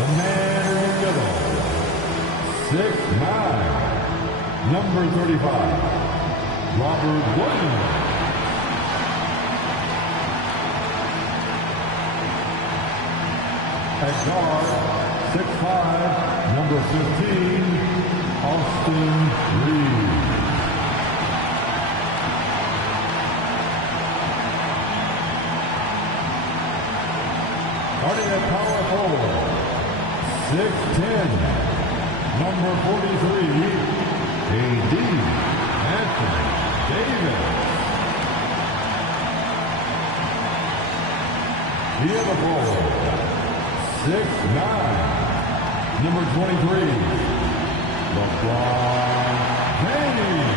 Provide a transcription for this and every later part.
The man in the middle, 6'9", number 35, Robert Williams. At guard, 6'5", number 15, Austin Reeves. Starting at power forward, 6'10", number 43, A.D. Anthony Davis. Via the forward, 6'9", number 23, LeBron James.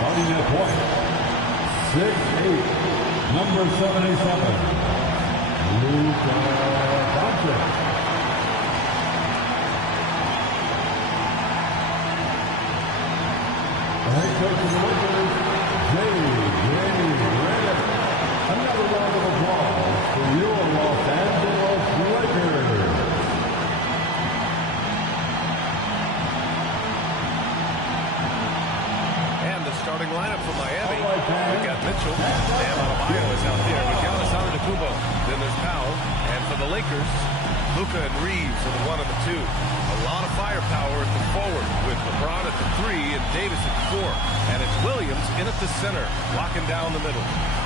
Starting at point, 6'8", number 77, Luka Doncic. The head coach of the Lakers, J.J. Redick. Another round of applause for your Los Angeles Lakers. And the starting lineup for Miami. We've got Mitchell. Bam Adebayo is out there with Giannis Antetokounmpo. Then there's Powell. And for the Lakers, Luka and Reeves are the 1 and the 2. A lot of firepower at the forward with LeBron at the 3 and Davis at the 4. And it's Williams in at the center, locking down the middle.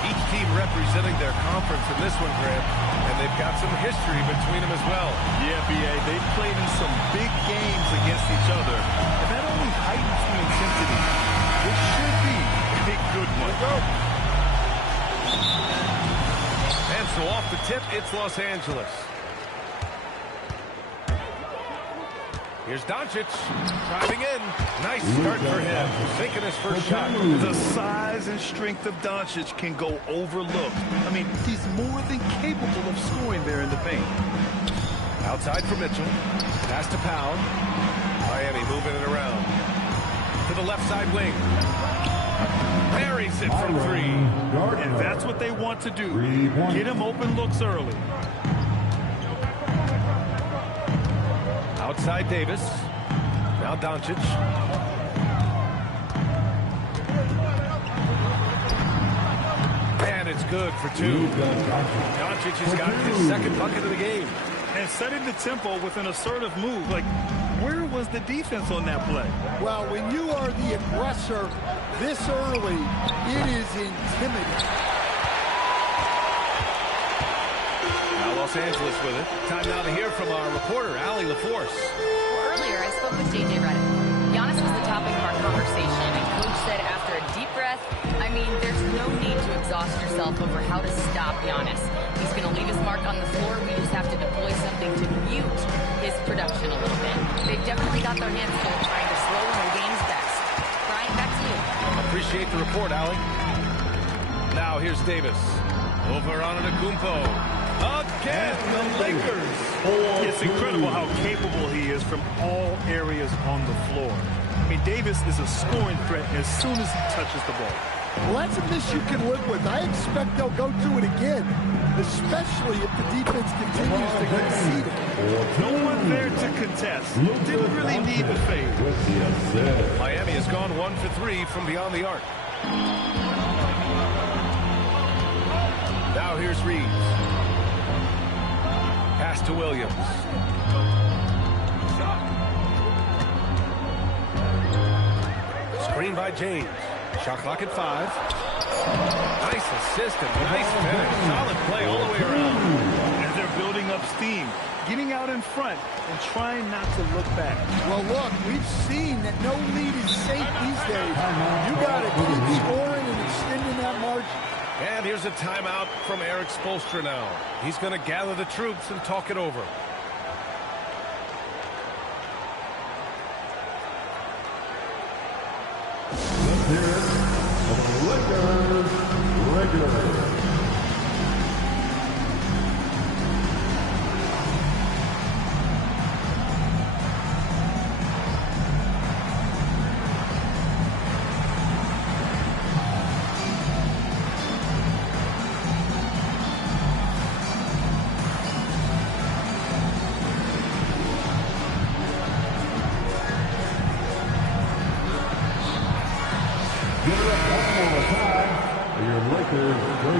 Each team representing their conference in this one, Grant, and they've got some history between them as well. Yeah, B.A., they've played in some big games against each other, and that only heightens the intensity. It should be a good one. And so off the tip, it's Los Angeles. Here's Doncic driving in. Nice start for him. Sinking his first shot. The size and strength of Doncic can go overlooked. I mean, he's more than capable of scoring there in the paint. Outside for Mitchell. Pass to Powell. Miami moving it around. To the left side wing. Buries it from 3. And that's what they want to do. Get him open looks early. Outside Davis. Now Doncic. And it's good for 2. Doncic has gotten his second bucket of the game. And setting the tempo with an assertive move. Like, where was the defense on that play? Well, when you are the aggressor this early, it is intimidating. Los Angeles with it. Time now to hear from our reporter, Allie LaForce. Well, earlier I spoke with J.J. Redick. Giannis was the topic of our conversation, and Coach said after a deep breath, I mean, there's no need to exhaust yourself over how to stop Giannis. He's going to leave his mark on the floor. We just have to deploy something to mute his production a little bit. They've definitely got their hands full trying to slow him game's best. Brian, back to you. Appreciate the report, Allie. Now here's Davis. Over on Antetokounmpo. Again, the Lakers. It's incredible how capable he is from all areas on the floor. I mean, Davis is a scoring threat as soon as he touches the ball. Well, that's a miss you can live with. I expect they'll go through it again, especially if the defense continues to concede it. No one there to contest. Didn't really need the fade. Miami has gone 1 for 3 from beyond the arc. Now here's Reeves. Pass to Williams. Screen by James. Shot clock at 5. Nice assist and nice finish. Solid play all the way around. And they're building up steam, getting out in front and trying not to look back. Well, look, we've seen that no lead is safe these days. You got to keep scoring and extending that margin. And here's a timeout from Eric Spoelstra now. He's going to gather the troops and talk it over. Let's hear it for the Lakers regulars.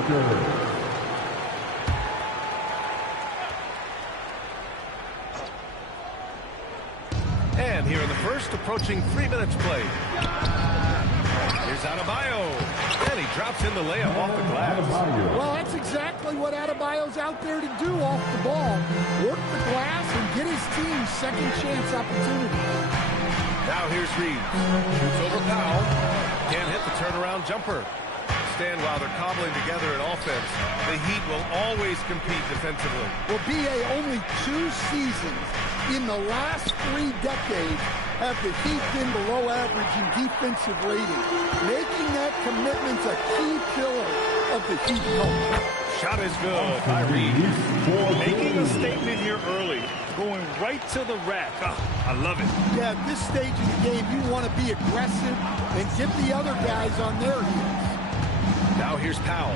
Lakers. And here in the first, approaching 3 minutes played. Here's Adebayo. And he drops in the layup off the glass. Well, that's exactly what Adebayo's out there to do off the ball. Work the glass and get his team second chance opportunity. Now here's Reeves. Shoots over Powell. Can't hit the turnaround jumper. Stand while they're cobbling together in offense. The Heat will always compete defensively. Well, B.A., only 2 seasons in the last 3 decades have the Heat been below average in defensive rating. Making that commitment's a key pillar of the Heat culture. Shot is good by Reeves. Making a statement here early. Going right to the rack. Oh, I love it. Yeah, at this stage of the game, you want to be aggressive and get the other guys on their heels. Now here's Powell.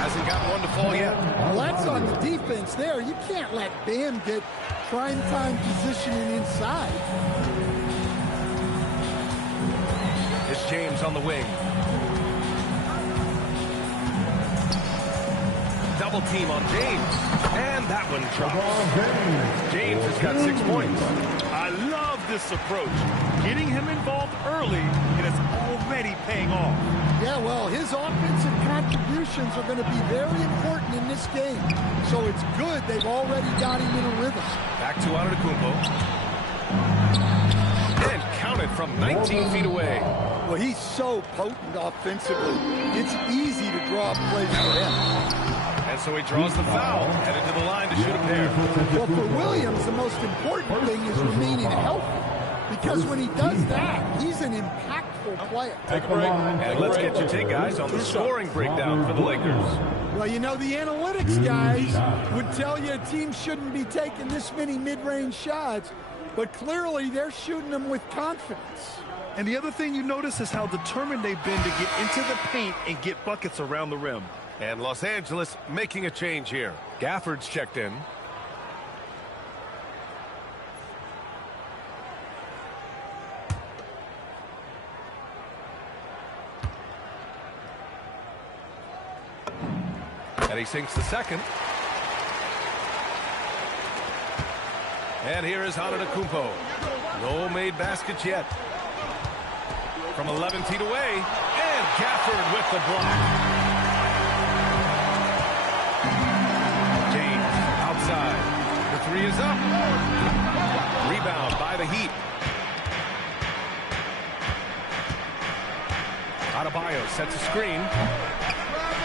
Hasn't got one to fall yet. Well, that's on the defense there. You can't let Bam get prime time positioning inside. It's James on the wing. Double team on James. And that one drops. James has got 6 points. I love this approach. Getting him involved early, and it's already paying off. Yeah, well, his offensive contributions are going to be very important in this game. So it's good they've already got him in a rhythm. Back to Antetokounmpo. And counted from 19 feet away. Well, he's so potent offensively. It's easy to draw plays for him. And so he draws the foul, headed to the line to shoot a pair. Well, for Williams, the most important thing is remaining healthy. Because when he does that, he's an impactful player. Take a break. And let's get your take, guys, on the scoring breakdown for the Lakers. Well, you know, the analytics guys would tell you a team shouldn't be taking this many mid-range shots, but clearly they're shooting them with confidence. And the other thing you notice is how determined they've been to get into the paint and get buckets around the rim. And Los Angeles making a change here. Gafford's checked in. And he sinks the second. And here is Antetokounmpo. No made baskets yet. From 11 feet away. And Gafford with the block. James outside. The three is up. Rebound by the Heat. Adebayo sets a screen.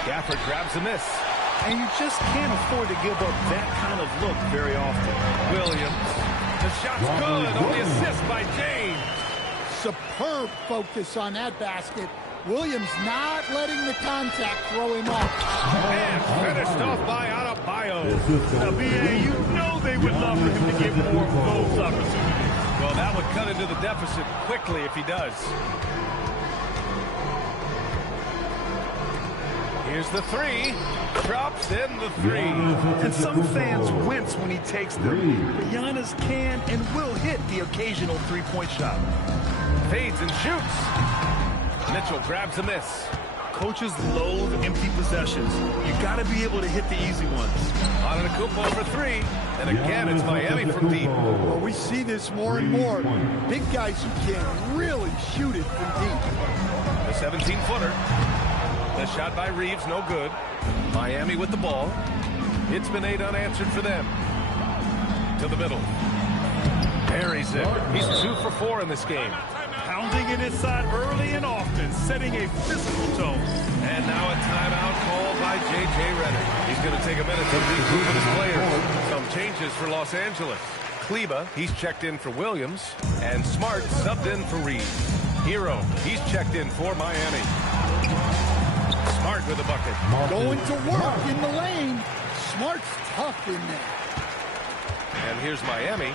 Gafford grabs a miss. And you just can't afford to give up that kind of look very often. Williams. The shot's good on the assist by James. Superb focus on that basket. Williams not letting the contact throw him off. And finished off by Adebayo. Now, B.A., you know they would love for him to get more of those opportunities. Well, that would cut into the deficit quickly if he does. Here's the three. Drops in the three. And some fans wince when he takes them. But Giannis can and will hit the occasional three-point shot. Fades and shoots. Mitchell grabs a miss. Coaches loathe empty possessions. You got to be able to hit the easy ones. Antetokounmpo for three. And again, it's Miami from deep. Well, we see this more and more. Big guys who can really shoot it from deep. The 17-footer. The shot by Reeves, no good. Miami with the ball. It's been 8 unanswered for them. To the middle. Buries it. He's 2 for 4 in this game. Pounding it inside early and often, setting a physical tone. And now a timeout called by J.J. Redick. He's going to take a minute to regroup with his players. Some changes for Los Angeles. Kleba, he's checked in for Williams. And Smart subbed in for Reeves. Hero, he's checked in for Miami. Smart with a bucket. Going to work in the lane. Smart's tough in there. And here's Miami.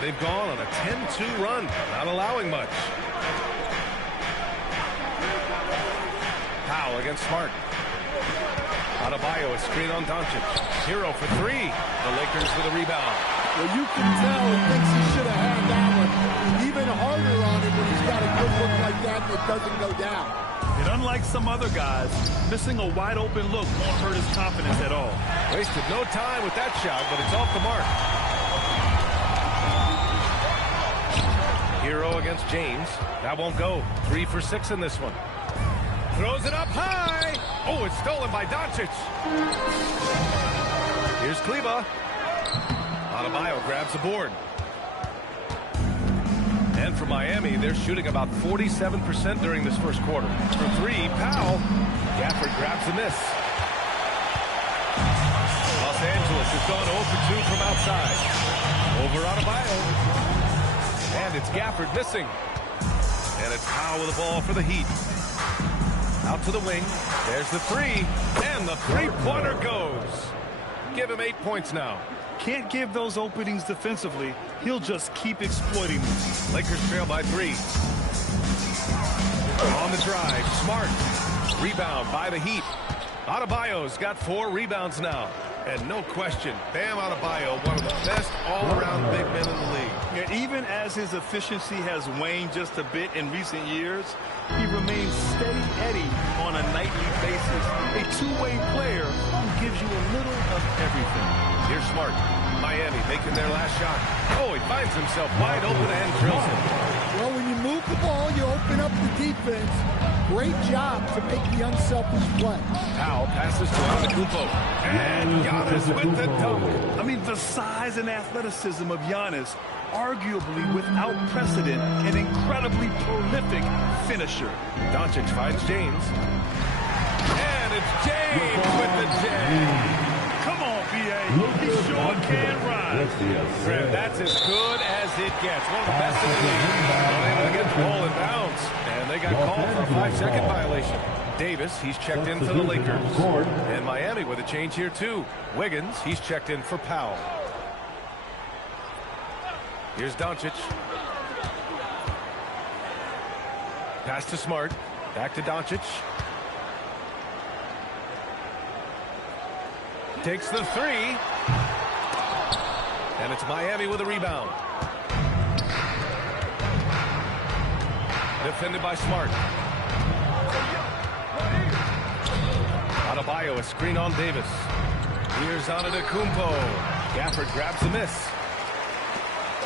They've gone on a 10-2 run, not allowing much. Powell against Smart. Adebayo, a screen on Doncic. Hero for 3. The Lakers with a rebound. Well, you can tell he thinks he should have had that one. Even harder on it when he's got a good look like that and it doesn't go down. And unlike some other guys, missing a wide-open look won't hurt his confidence at all. Wasted no time with that shot, but it's off the mark. Hero against James. That won't go. 3 for 6 in this one. Throws it up high. Oh, it's stolen by Doncic. Here's Kleber. Adebayo grabs the board. And for Miami, they're shooting about 47% during this first quarter. For 3, Powell. Gafford grabs the miss. Los Angeles has gone 0 for 2 from outside. Over Adebayo. And it's Gafford missing. And it's Powell with the ball for the Heat. Out to the wing. There's the 3. And the three-pointer goes. Give him 8 points now. Can't give those openings defensively. He'll just keep exploiting them. Lakers trail by 3. On the drive, Smart. Rebound by the Heat. Adebayo's got 4 rebounds now. And no question, Bam Adebayo, one of the best all-around big men in the league. Yeah, even as his efficiency has waned just a bit in recent years, he remains steady Eddie on a nightly basis. A two-way player who gives you a little of everything. Here's Smart. Miami making their last shot. Oh, he finds himself wide open and drills it. Well, when you move the ball, you open up the defense. Great job to make the unselfish play. Powell passes to Antetokounmpo. And Giannis with the dunk. I mean, the size and athleticism of Giannis, arguably without precedent, an incredibly prolific finisher. Doncic finds James. And it's James with the jam. Come on, B.A. He sure can ride. That's as good as it gets. One of the best in the league. Unable to get the ball in bounds. And they got called for a 5-second violation. Davis, he's checked in for the Lakers. And Miami with a change here, too. Wiggins, he's checked in for Powell. Here's Doncic. Pass to Smart. Back to Doncic. Takes the 3. And it's Miami with a rebound. Defended by Smart. Adebayo, a screen on Davis. Here's Antetokounmpo. Gafford grabs the miss.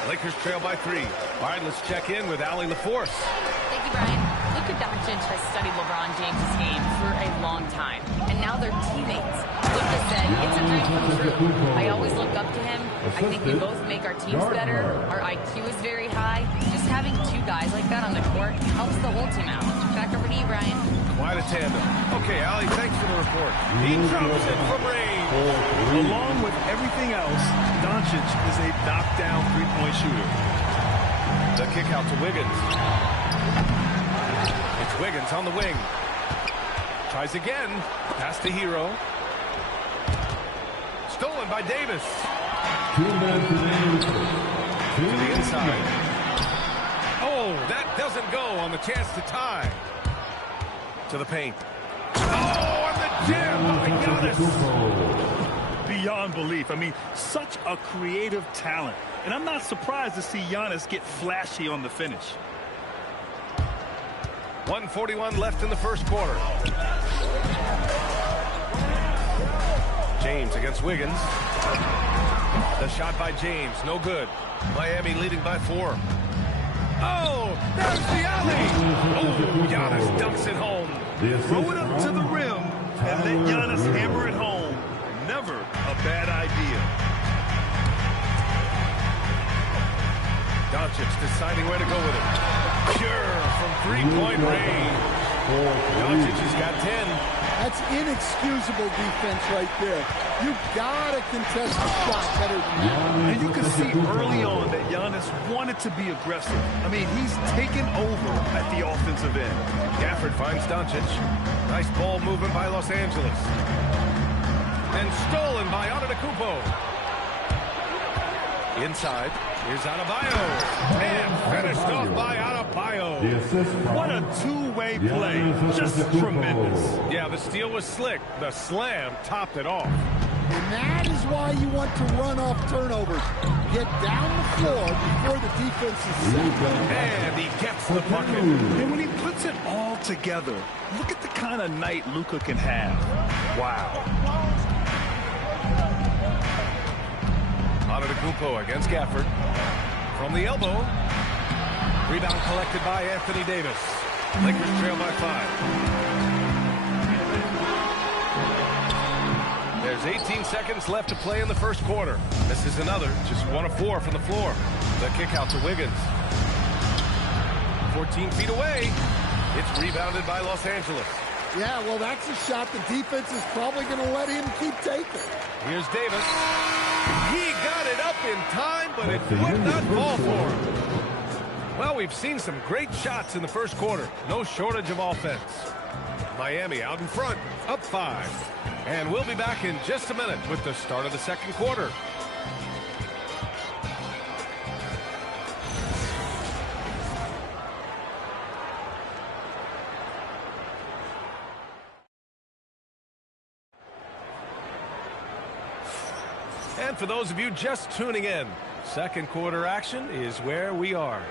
Lakers trail by 3. All right, let's check in with Allie LaForce. Thank you, Brian. Luka Doncic has studied LeBron James' game for a long time, and now they're teammates. Luka said, it's a dream come true. I always look up to him. I think we both make our teams better. Our IQ is very high. Just having 2 guys like that on the court helps the whole team out. Back over to you, Brian. Quite a tandem. Okay, Allie, thanks for the report. He drops it from range. Along with everything else, Doncic is a knockdown three-point shooter. The kick out to Wiggins. It's Wiggins on the wing. Tries again. Pass to Hero. Stolen by Davis. 2 minutes remaining. To the inside. Oh, that doesn't go on the chance to tie. To the paint. Oh, and the jam by Giannis. Beyond belief. I mean, such a creative talent. And I'm not surprised to see Giannis get flashy on the finish. 1:41 left in the first quarter. James against Wiggins. The shot by James, no good. Miami leading by 4. Oh, there's the alley. Oh, Giannis dunks it home. Throw it up to the rim and let Giannis hammer it home. Never a bad idea. Doncic deciding where to go with it. Pure from three-point range. Doncic has got 10. That's inexcusable defense right there. You gotta contest the shot better than that. And you can see early on that Giannis wanted to be aggressive. I mean, he's taken over at the offensive end. Gafford finds Doncic. Nice ball movement by Los Angeles. And stolen by Antetokounmpo. Inside, here's Adebayo. And finished off by Adebayo. What a two-way play. Just tremendous. Yeah, the steal was slick. The slam topped it off. And that is why you want to run off turnovers. Get down the floor before the defense is set. And he gets the bucket. And when he puts it all together, look at the kind of night Luka can have. Wow. Antetokounmpo against Gafford. From the elbow. Rebound collected by Anthony Davis. Lakers trail by 5. There's 18 seconds left to play in the first quarter. This is another, just 1 of 4 from the floor. The kick out to Wiggins. 14 feet away. It's rebounded by Los Angeles. Yeah, well, that's a shot the defense is probably going to let him keep taking. Here's Davis. He got it up in time, but it would not fall for him. Well, we've seen some great shots in the first quarter. No shortage of offense. Miami out in front, up 5. And we'll be back in just a minute with the start of the second quarter. And for those of you just tuning in, second quarter action is where we are.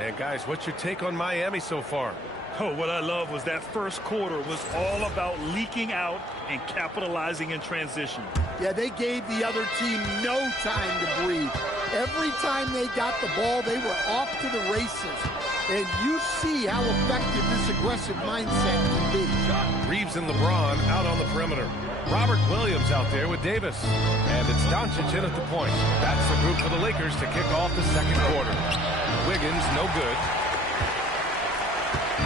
And guys, what's your take on Miami so far? Oh, what I love was that first quarter was all about leaking out and capitalizing in transition. Yeah, they gave the other team no time to breathe. Every time they got the ball, they were off to the races. And you see how effective this aggressive mindset can be. Reeves and LeBron out on the perimeter. Robert Williams out there with Davis. And it's Doncic in at the point. That's the group for the Lakers to kick off the second quarter. Wiggins, no good.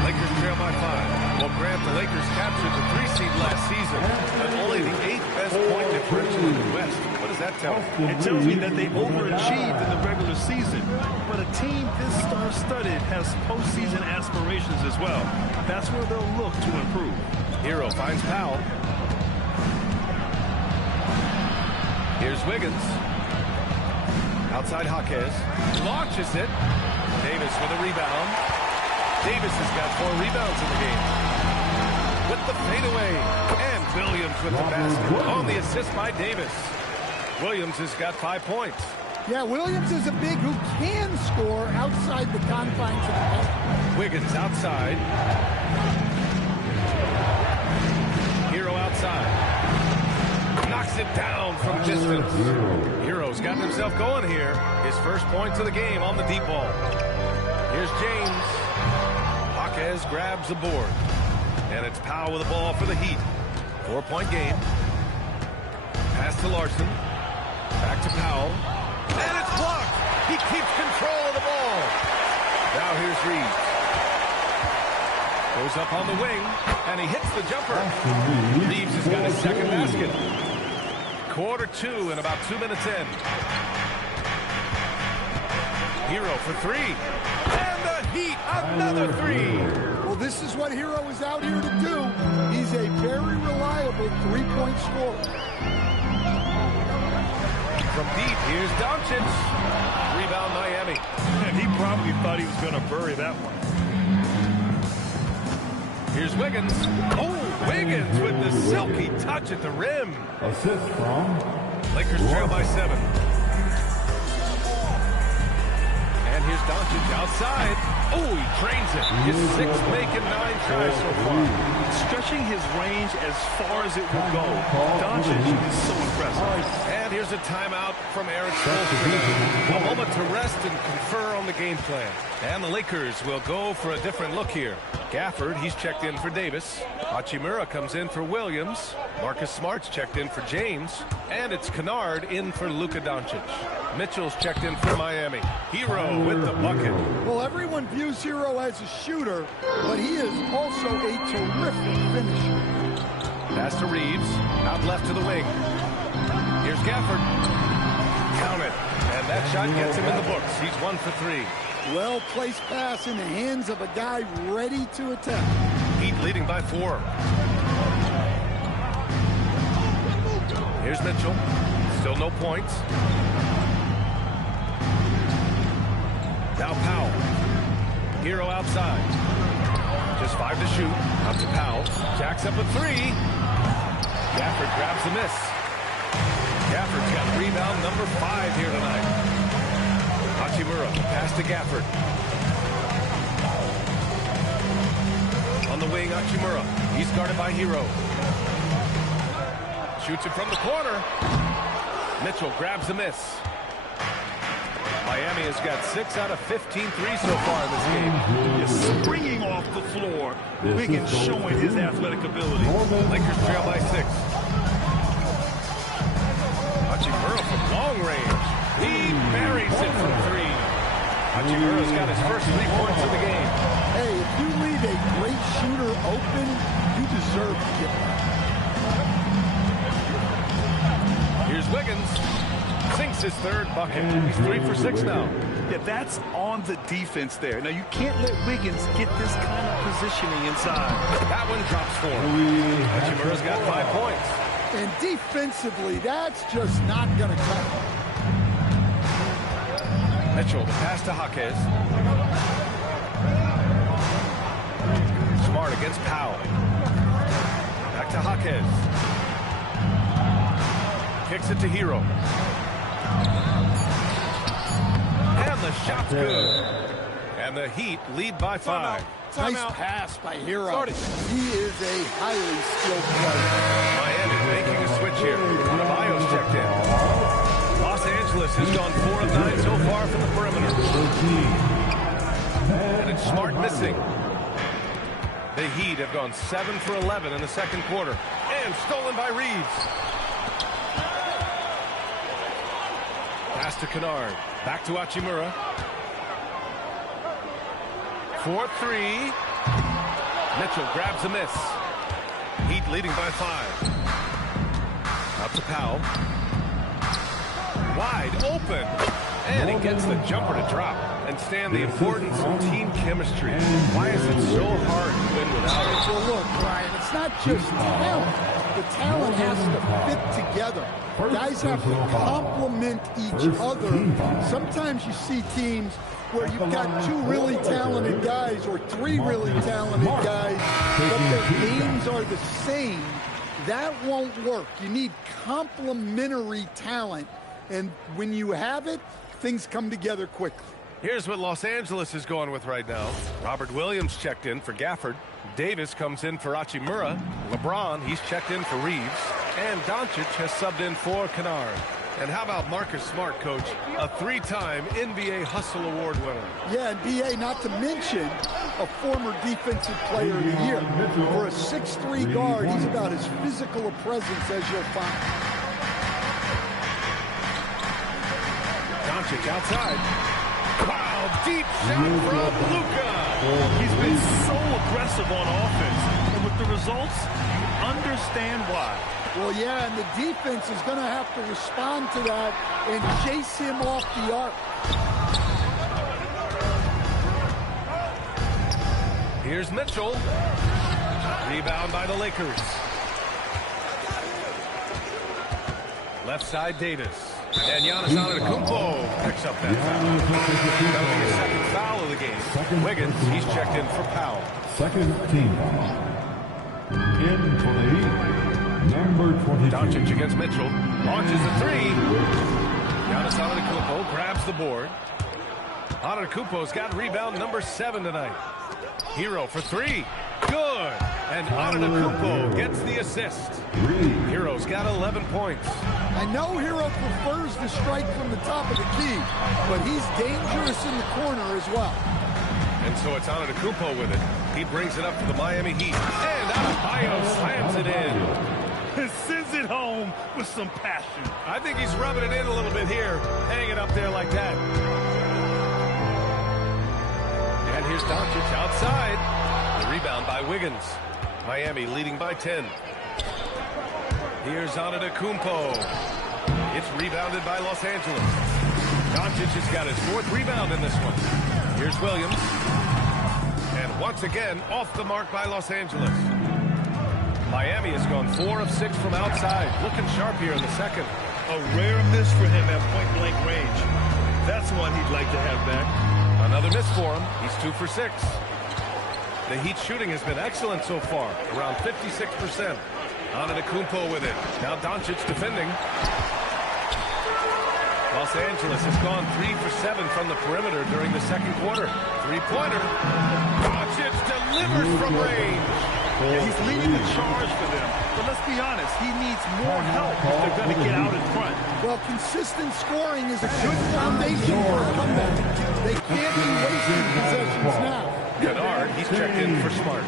Lakers trail by 5. Well, Grant, the Lakers captured the 3 seed last season, but only the 8th best point differential in the West. What does that tell me? It tells me that they overachieved in the regular season, but a team this star-studded has postseason aspirations as well. That's where they'll look to improve. Hero finds Powell. Here's Wiggins. Outside Jaquez. Launches it. Davis with a rebound. Davis has got 4 rebounds in the game. With the fadeaway. And Williams with the basket on the assist by Davis. Williams has got 5 points. Yeah, Williams is a big who can score outside the confines of the paint. Wiggins outside. Hero outside. Knocks it down from distance. Hero's gotten himself going here. His first points of the game on the deep ball. Here's James. Jaquez grabs the board. And it's Powell with the ball for the Heat. 4-point game. Pass to Larson. Back to Powell. And it's blocked. He keeps control of the ball. Now here's Reeves. Goes up on the wing. And he hits the jumper. Reeves has got his second basket. Quarter 2 and about 2 minutes in. Hero for 3. And the Heat, another 3. Well, this is what Hero is out here to do. He's a very reliable three-point scorer. From deep, here's Doncic. Rebound Miami. And he probably thought he was going to bury that one. Here's Wiggins. Oh, Wiggins with the silky touch at the rim. Assist from Lakers trail by 7. And here's Doncic outside. Oh, he trains it. His 6th making 9 tries so far. Stretching his range as far as it will go. Doncic is so impressive. And here's a timeout from Eric Spoelstra. A moment to rest and confer on the game plan. And the Lakers will go for a different look here. Gafford, he's checked in for Davis. Hachimura comes in for Williams. Marcus Smart's checked in for James. And it's Kennard in for Luka Doncic. Mitchell's checked in for Miami. Hero with the bucket. Well, everyone views Hero as a shooter, but he is also a terrific finisher. Pass to Reeves. Out left to the wing. Here's Gafford. Count it. And that shot gets him in the books. He's 1 for 3. Well-placed pass in the hands of a guy ready to attack. Heat leading by 4. Here's Mitchell. Still no points. Now Powell. Hero outside. Just 5 to shoot. Out to Powell. Jacks up a 3. Gafford grabs the miss. rebound number 5 here tonight. Hachimura, pass to Gafford. On the wing, Hachimura. He's guarded by Hero. Shoots it from the corner. Mitchell grabs a miss. Miami has got 6 out of 15 threes so far in this game. Just springing off the floor. Wiggins showing his athletic ability. Lakers trail by 6. Hachimura from long range. He buries it from 3. Hachimura's got his first 3 points of the game. Hey, if you leave a great shooter open, you deserve to get that. Here's Wiggins. Sinks his 3rd bucket. He's 3 for 6 now. Yeah, that's on the defense there. Now, you can't let Wiggins get this kind of positioning inside. That one drops for him. Hachimura's got 5 points. And defensively, that's just not going to cut it. Mitchell, the pass to Jaquez. Smart against Powell. Back to Jaquez. Kicks it to Hero. And the shot's good. And the Heat lead by 5. Nice pass by Hero. He is a highly skilled player. Miami making a switch here. Adebayo's checked in. Los Angeles has gone 4 of 9 so far from the perimeter. And it's Smart missing. The Heat have gone 7 for 11 in the 2nd quarter. And stolen by Reeves. Pass to Kennard. Back to Hachimura. 4-3. Mitchell grabs a miss. Heat leading by 5. Out to Powell. Wide open. And he gets the jumper to drop. And Stan, the importance of team chemistry. Why is it so hard to win without it? Well, look, Brian, it's not just talent. The talent has to fit together. Guys have to complement each other. Sometimes you see teams where you've got 2 really talented guys or 3 really talented guys, but their games are the same. That won't work. You need complementary talent. And when you have it, things come together quickly. Here's what Los Angeles is going with right now. Robert Williams checked in for Gafford. Davis comes in for Hachimura. LeBron, he's checked in for Reeves. And Doncic has subbed in for Kennard. And how about Marcus Smart, Coach? A 3-time NBA Hustle Award winner. Yeah, and B.A., not to mention a former Defensive Player of the Year. For a 6'3" guard, he's about as physical a presence as you'll find. Doncic outside. Wow, deep shot from Luka. He's been so aggressive on offense. And with the results, you understand why. Well, yeah, and the defense is going to have to respond to that and chase him off the arc. Here's Mitchell. Rebound by the Lakers. Left side, Davis. And Giannis Antetokounmpo picks up that foul. That'll be his 2nd foul of the game. Wiggins, he's checked in for Powell. 2nd team foul. In for the Heat, number 22. Doncic against Mitchell. Launches a 3. Giannis Antetokounmpo grabs the board. Antetokounmpo's got rebound number 7 tonight. Hero for 3. Good. And Antetokounmpo gets the assist. Hero's got 11 points. I know Hero prefers to strike from the top of the key, but he's dangerous in the corner as well. And so it's Antetokounmpo with it. He brings it up to the Miami Heat. And Adebayo slams it in. And sends it home with some passion. I think he's rubbing it in a little bit here. Hang it up there like that. And here's Doncic outside. The rebound by Wiggins. Miami leading by 10. Here's Antetokounmpo. It's rebounded by Los Angeles. Doncic has got his 4th rebound in this one. Here's Williams. And once again, off the mark by Los Angeles. Miami has gone 4 of 6 from outside. Looking sharp here in the 2nd. A rare miss for him at point-blank range. That's one he'd like to have back. Another miss for him. He's 2 for 6. The Heat shooting has been excellent so far, around 56%. Antetokounmpo with it. Now Doncic defending. Los Angeles has gone 3 for 7 from the perimeter during the second quarter. Three-pointer. Doncic delivers from range. Yeah, he's leading the charge for them. But let's be honest, he needs more help if they're going to get out in front. Well, consistent scoring is a good foundation for a comeback. They can't be wasting possessions now. Kennard, he's checked in for Smart.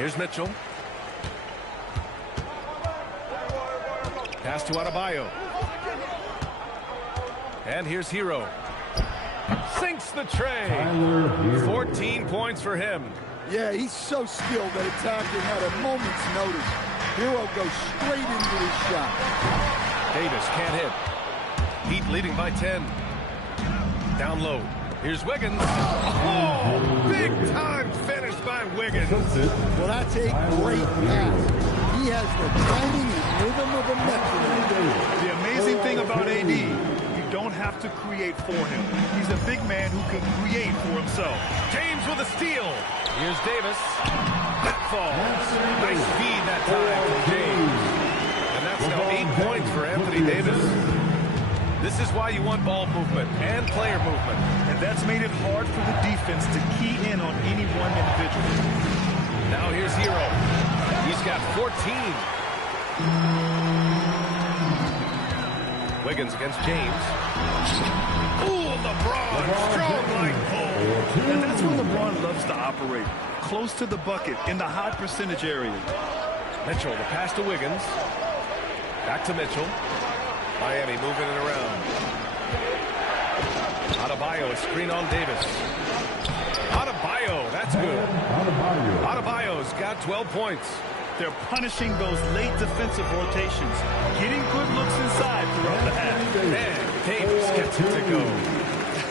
Here's Mitchell. Pass to Adebayo. And here's Hero. Sinks the tray. 14 points for him. Yeah, he's so skilled at attacking at a moment's notice. Hero goes straight into his shot. Davis can't hit. Heat leading by 10. Down low. Here's Wiggins. Oh, big time finish by Wiggins. Well, that's a great pass. He has the timing and rhythm of a metronome. The amazing thing about AD, you don't have to create for him. He's a big man who can create for himself. James with a steal. Here's Davis. That falls. Nice feed that time from James. And that's now 8 points for Anthony Davis. This is why you want ball movement and player movement. And that's made it hard for the defense to key in on any one individual. Now here's Hero. He's got 14. Wiggins against James. Ooh, LeBron, strong like pull. And that's where LeBron loves to operate. Close to the bucket, in the high percentage area. Mitchell, the pass to Wiggins. Back to Mitchell. Miami moving it around. Adebayo, a screen on Davis. Adebayo, that's good. Adebayo's got 12 points. They're punishing those late defensive rotations, getting good looks inside throughout the half. And Davis gets it to go.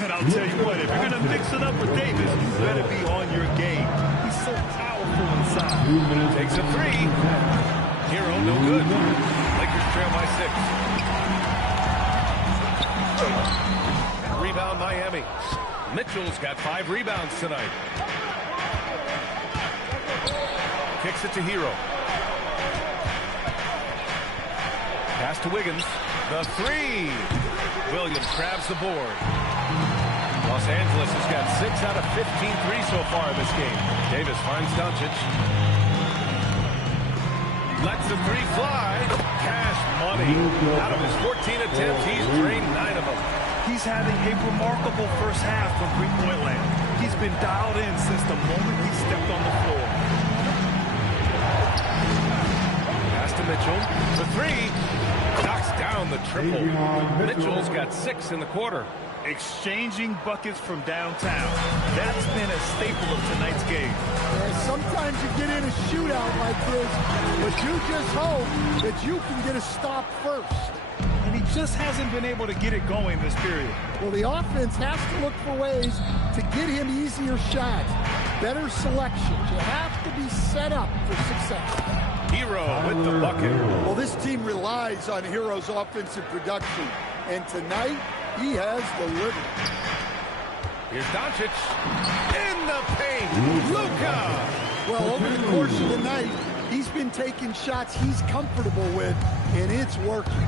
And I'll tell you what, if you're going to mix it up with Davis, you better be on your game. He's so powerful inside. Takes a three. Hero, no good. Lakers trail by 6. Rebound Miami. Mitchell's got 5 rebounds tonight. Kicks it to Hero. Pass to Wiggins. The 3. Williams grabs the board. Los Angeles has got 6 out of 15 threes so far in this game. Davis finds Doncic. Lets the 3 fly. Cash money. Out of his 14 attempts, he's drained 9 of them. He's having a remarkable first half from three-point land. He's been dialed in since the moment he stepped on the floor. Pass to Mitchell. The 3. Knocks down the triple. Mitchell's got 6 in the quarter. Exchanging buckets from downtown. That's been a staple of tonight's game. Sometimes you get in a shootout like this, but you just hope that you can get a stop first. And he just hasn't been able to get it going this period. Well, the offense has to look for ways to get him easier shots, better selections. You have to be set up for success. Hero with the bucket. Well, this team relies on Hero's offensive production, and tonight he has delivered. Here's Doncic in the paint. Luka. Well, over the course of the night, he's been taking shots he's comfortable with, and it's working.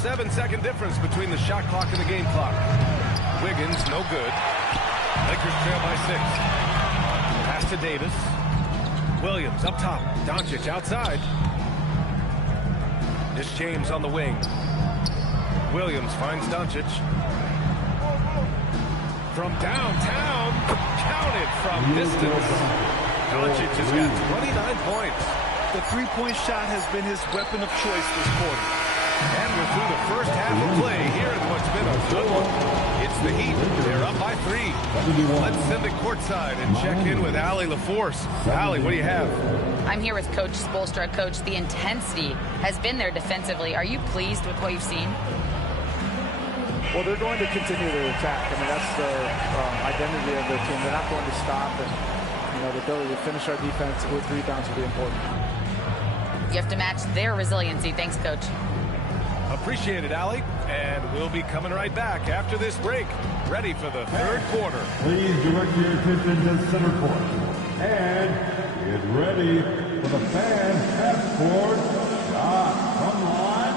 7-second difference between the shot clock and the game clock. Wiggins, no good. Lakers trail by 6. Pass to Davis. Williams up top. Doncic outside. This James on the wing. Williams finds Doncic. From downtown. Counted from distance. Doncic has got 29 points. The three-point shot has been his weapon of choice this quarter. And we're through the first half of play here in what's been a good one. It's the Heat. They're up by 3. Let's send it courtside and check in with Allie LaForce. Allie, what do you have? I'm here with Coach Spoelstra. Coach, the intensity has been there defensively. Are you pleased with what you've seen? Well, they're going to continue to attack. I mean, that's the identity of their team. They're not going to stop, and the ability to finish our defense with rebounds will be important. You have to match their resiliency. Thanks, Coach. Appreciate it, Allie. And we'll be coming right back after this break. Ready for the third quarter. Please direct your attention to center court. And get ready for the fan half-court shot from the line.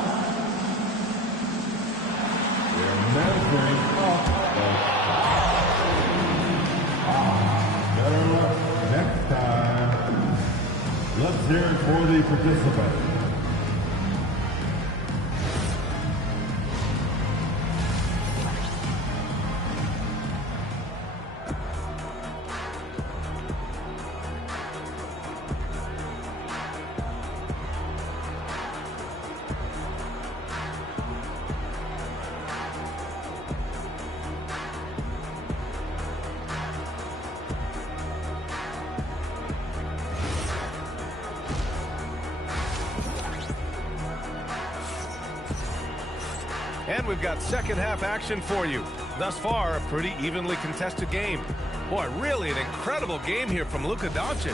the participant. And we've got second half action for you. Thus far, a pretty evenly contested game. Boy, really an incredible game here from Luka Doncic.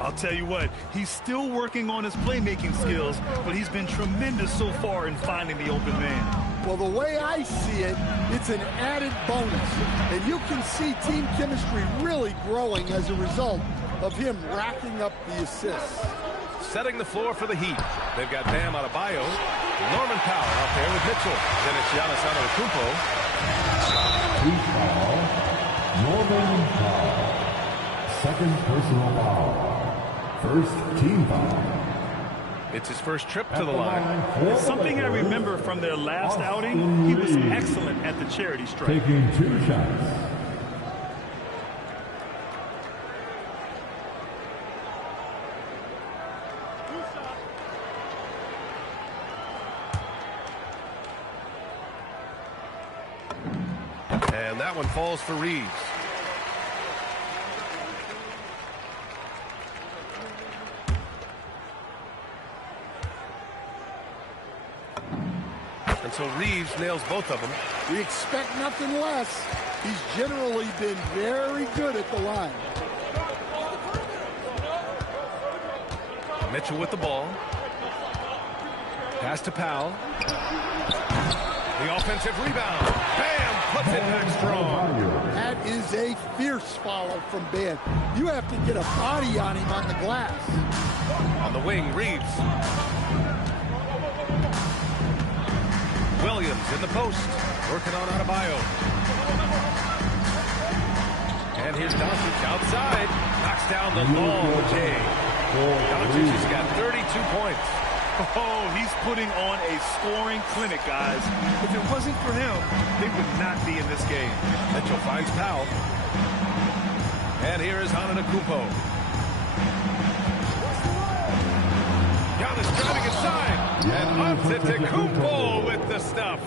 I'll tell you what, he's still working on his playmaking skills, but he's been tremendous so far in finding the open man. Well, the way I see it, it's an added bonus. And you can see team chemistry really growing as a result of him racking up the assists. Setting the floor for the Heat. They've got Bam Adebayo, Norman Powell out there with Mitchell. Then it's Giannis Antetokounmpo. Team foul, Norman Powell. Second personal foul. First team foul. It's his first trip to the line. It's something I remember from their last outing. He was excellent at the charity stripe. Taking 2 shots. And that one falls for Reeves. And so Reeves nails both of them. We expect nothing less. He's generally been very good at the line. Mitchell with the ball. Pass to Powell. The offensive rebound. Bam! Puts it back strong. That is a fierce follow from Bam. You have to get a body on him on the glass. On the wing, Reeves. Williams in the post. Working on Adebayo. And here's Doncic outside. Knocks down the long J. Doncic has got 32 points. Oh, he's putting on a scoring clinic, guys. If it wasn't for him, they would not be in this game. Mitchell finds Powell. And here is Antetokounmpo. Giannis driving inside. And Antetokounmpo with the stuff.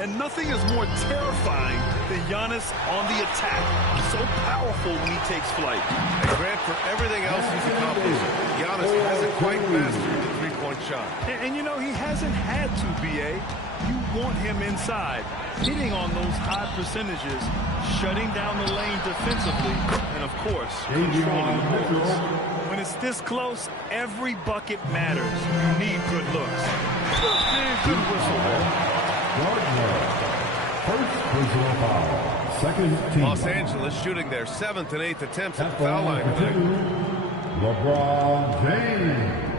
And nothing is more terrifying than Giannis on the attack. So powerful when he takes flight. And Grant, for everything else he's accomplished, Giannis hasn't quite mastered the three-point shot. And you know, he hasn't had to, B.A. You want him inside, hitting on those high percentages, shutting down the lane defensively, and, of course, controlling the boards. When it's this close, every bucket matters. You need good looks. Good whistle there. First personal foul. Second team. Los Angeles shooting their 7th and 8th attempts at the foul line tonight. LeBron James.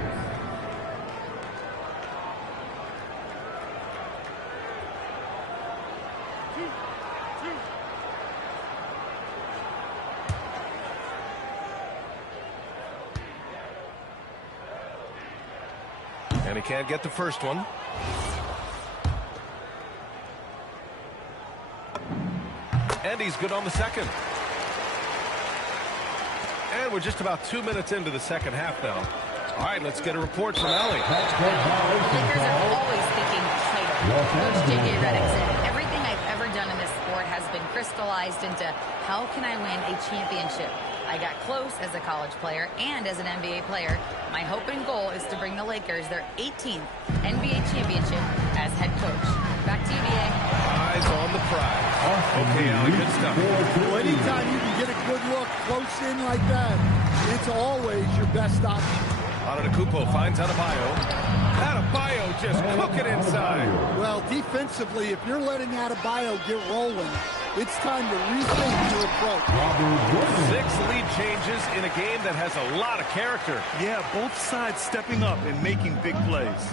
And he can't get the first one. And he's good on the second. And we're just about 2 minutes into the second half now. All right, let's get a report from Ellie. Lakers are always thinking tighter. Coach J.J. Redick said, everything I've ever done in this sport has been crystallized into how can I win a championship. I got close as a college player and as an NBA player. My hope and goal is to bring the Lakers their 18th NBA championship as head coach. Back to you, B.A. Eyes on the prize. Okay, Allie, good stuff. Well, anytime you can get a good look close in like that, it's always your best option. Antetokounmpo finds Adebayo. Adebayo just cooking inside. Well, defensively, if you're letting Adebayo get rolling, it's time to rethink your approach. 6 lead changes in a game that has a lot of character. Yeah, both sides stepping up and making big plays.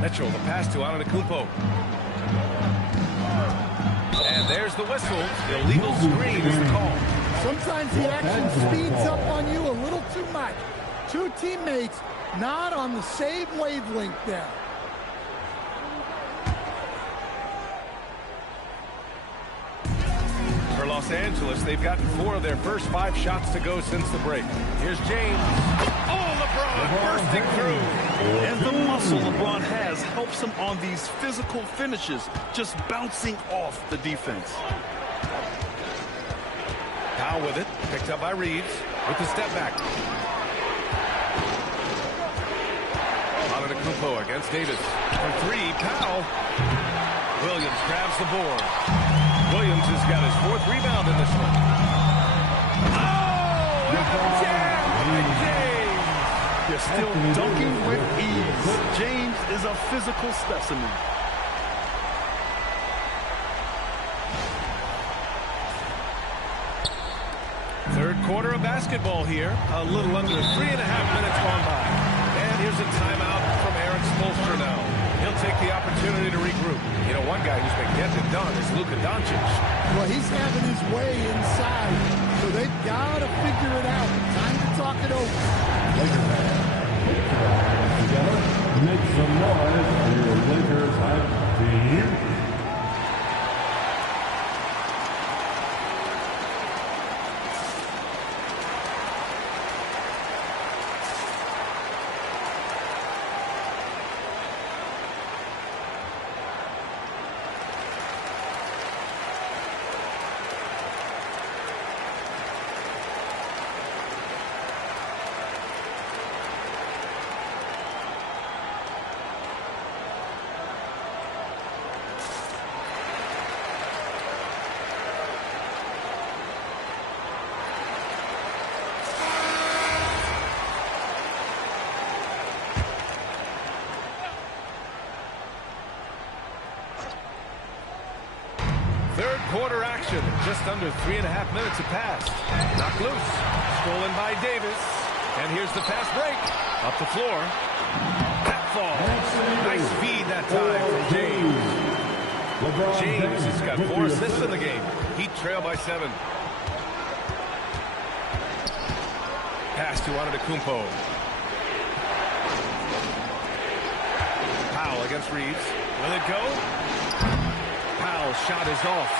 Mitchell, the pass to Antetokounmpo. And there's the whistle. Illegal screen is the call. Sometimes the action speeds up on you a little too much. Two teammates not on the same wavelength there. For Los Angeles, they've gotten 4 of their first 5 shots to go since the break. Here's James. Oh, LeBron bursting through. And the muscle LeBron has helps him on these physical finishes, just bouncing off the defense. Powell with it, picked up by Reeves with the step back. Antetokounmpo against Davis. For 3, Powell. Williams grabs the board. Williams has got his 4th rebound in this one. Oh, and a jam by James. They're still dunking with ease. James is a physical specimen. Third quarter of basketball here. A little under 3.5 minutes gone by. And here's a timeout from Eric Spoelstra now. He'll take the opportunity to regroup. You know, one guy who's been getting it done is Luka Doncic. Well, he's having his way inside, so they've got to figure it out. Time to talk it over. Lakers fans, together, make some noise for your Lakers hype team. Third quarter action. Just under 3.5 minutes have passed. Knocked loose. Stolen by Davis. And here's the fast break. Up the floor. That falls. Nice feed that time from James. James has got 4 assists in the game. Heat trail by 7. Pass to Antetokounmpo. Powell against Reeves. Will it go? Powell's shot is off.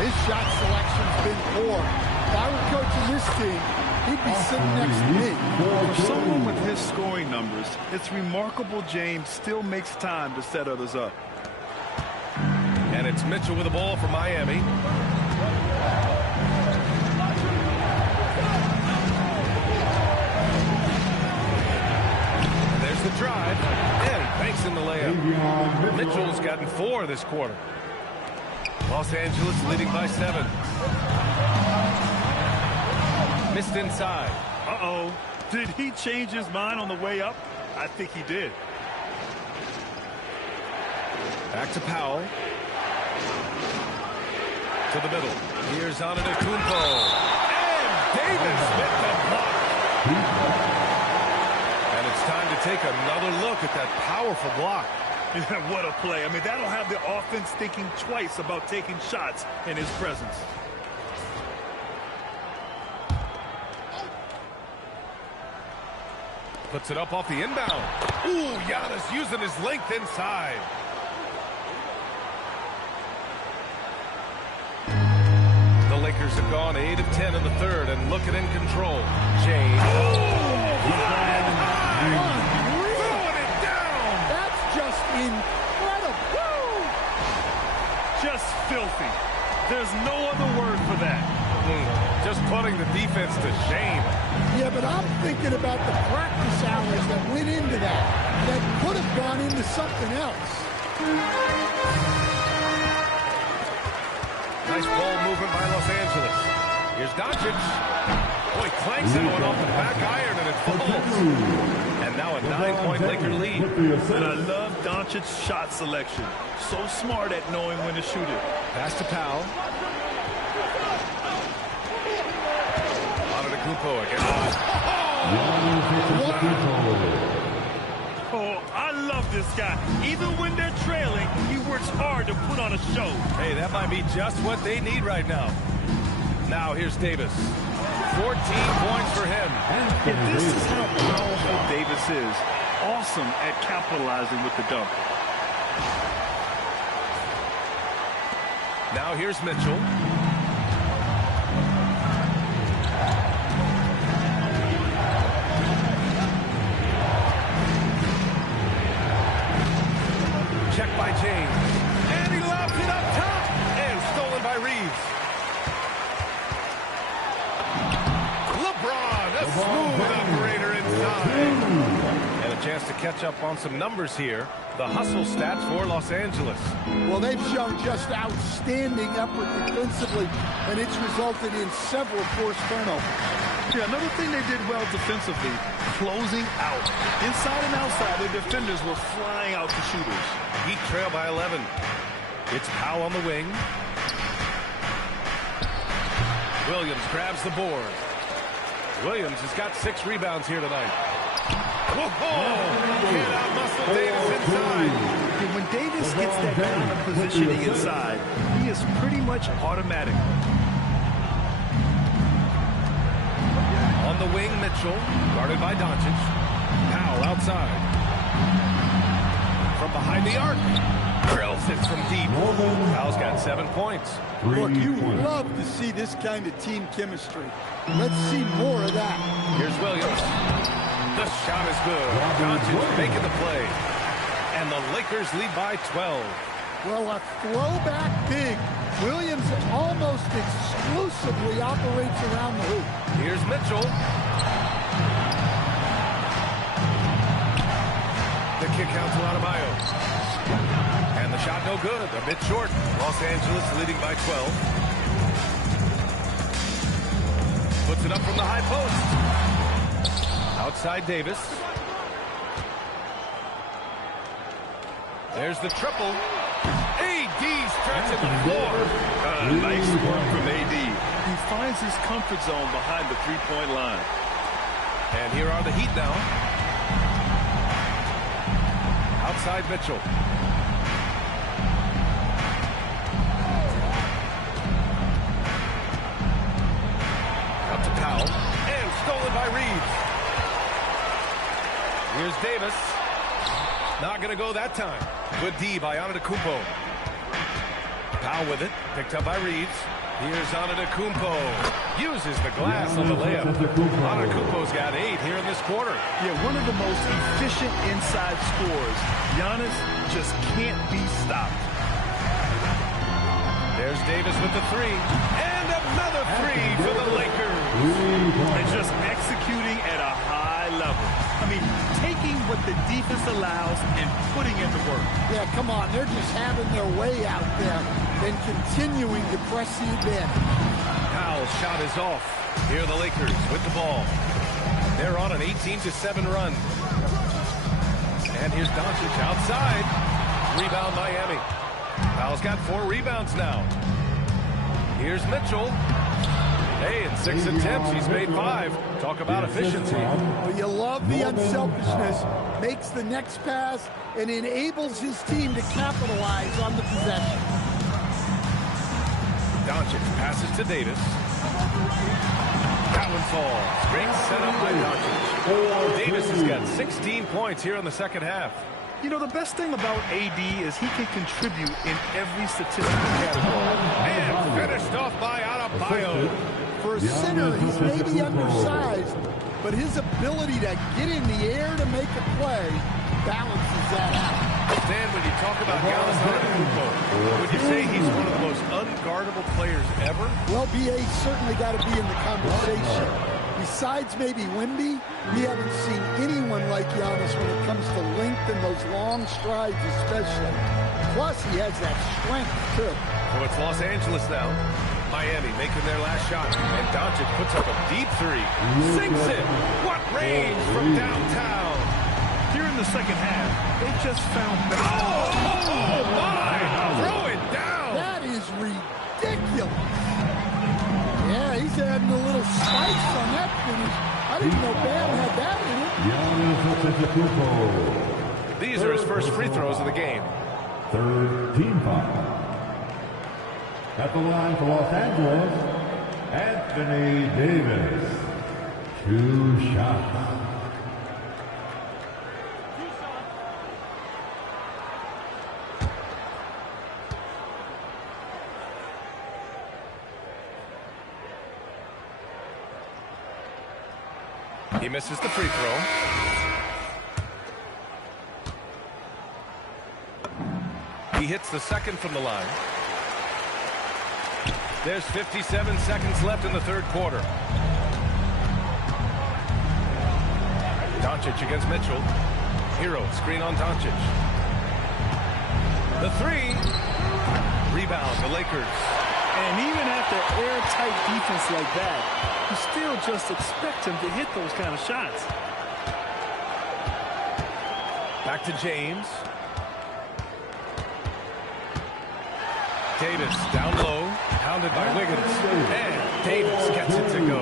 His shot selection's been poor. If I were coaching this team, he'd be sitting next to me. For someone with his scoring numbers, it's remarkable James still makes time to set others up. And it's Mitchell with the ball for Miami. And there's the drive. And he banks in the layup. Mitchell's gotten 4 this quarter. Los Angeles leading by 7. Missed inside. Uh-oh. Did he change his mind on the way up? I think he did. Back to Powell. To the middle. Here's Antetokounmpo. And Davis with the block. And it's time to take another look at that powerful block. What a play. I mean, that'll have the offense thinking twice about taking shots in his presence. Puts it up off the inbound. Ooh, Giannis using his length inside. The Lakers have gone 8 of 10 in the third and looking in control. James. Throwing it down. That's just incredible. Just filthy. There's no other word for that. Just putting the defense to shame. Yeah, but I'm thinking about the practice hours that went into that could have gone into something else. Nice ball movement by Los Angeles. Here's Doncic. Boy, clanks that one off the back iron and it falls. And now a 9-point Laker lead. And I love Doncic's shot selection. So smart at knowing when to shoot it. Pass to Powell. Antetokounmpo again. Oh, I love this guy. Even when they're trailing, he works hard to put on a show. Hey, that might be just what they need right now. Now here's Davis. 14 points for him. And this is how powerful Davis is. Awesome at capitalizing with the dunk. Now here's Mitchell. Check by James. And he lobs it up top. And stolen by Reeves. LeBron, a smooth operator inside. And a chance to catch up on some numbers here. The hustle stats for Los Angeles. Well, they've shown just outstanding effort defensively, and it's resulted in several forced turnovers. Yeah, another thing they did well defensively, closing out. Inside and outside, their defenders were flying out to shooters. Heat trail by 11. It's Powell on the wing. Williams grabs the board. Williams has got 6 rebounds here tonight. Whoa! Can't out-muscle Davis inside. And when Davis gets that kind of positioning inside, he is pretty much automatic. On the wing, Mitchell, guarded by Doncic. Powell outside. From behind the arc. Drills it from deep. Powell's got 7 points. Look, you love to see this kind of team chemistry. Let's see more of that. Here's Williams. The shot is good. Doncic making the play. And the Lakers lead by 12. Well, a throwback big. Williams almost exclusively operates around the hoop. Here's Mitchell. The kick out to Adebayo. And the shot no good. A bit short. Los Angeles leading by 12. Puts it up from the high post. Outside Davis. There's the triple. AD stretching the floor. Nice work from AD. He finds his comfort zone behind the three-point line. And here are the Heat now. Outside Mitchell. Up to Powell. And stolen by Reeves. Here's Davis. Not going to go that time. Good D by Antetokounmpo. Powell with it. Picked up by Reeves. Here's Antetokounmpo. Uses the glass on the layup. Antetokounmpo's got 8 here in this quarter. Yeah, one of the most efficient inside scorers. Giannis just can't be stopped. There's Davis with the 3. And another 3 for the Lakers. And just executing at a high level. I mean, taking what the defense allows and putting in the work. Yeah, come on. They're just having their way out there and continuing to press the advantage. Powell's shot is off. Here are the Lakers with the ball. They're on an 18-7 run. And here's Doncic outside. Rebound Miami. Powell's got 4 rebounds now. Here's Mitchell. Hey, in 6 attempts, he's made 5. Talk about efficiency. Well, you love the unselfishness. Makes the next pass and enables his team to capitalize on the possession. Doncic passes to Davis. That one falls. Great setup by Doncic. Davis has got 16 points here in the second half. You know, the best thing about AD is he can contribute in every statistical category. And finished off by Adebayo. For a center, he's maybe undersized, but his ability to get in the air to make a play balances that out. Dan, when you talk about Giannis Antetokounmpo, would you say he's one of the most unguardable players ever? Well, BA's certainly got to be in the conversation. Besides maybe Wemby, we haven't seen anyone like Giannis when it comes to length and those long strides especially. Plus, he has that strength, too. So it's Los Angeles now. Miami making their last shot. And Doncic puts up a deep 3. Sinks it. What range from downtown. Here in the second half, they just found... Oh, my! Throw it down! That is ridiculous. Yeah, he's adding a little spice on that finish. I didn't know Bam had that in it. These are his first free throws of the game. Third team foul. At the line for Los Angeles, Anthony Davis. 2 shots. He misses the free throw. He hits the second from the line. There's 57 seconds left in the third quarter. Doncic against Mitchell. Hero, screen on Doncic. The three. Rebound, the Lakers. And even after airtight defense like that, you still just expect him to hit those kind of shots. Back to James. Davis down low, pounded by Wiggins. And Davis gets it to go.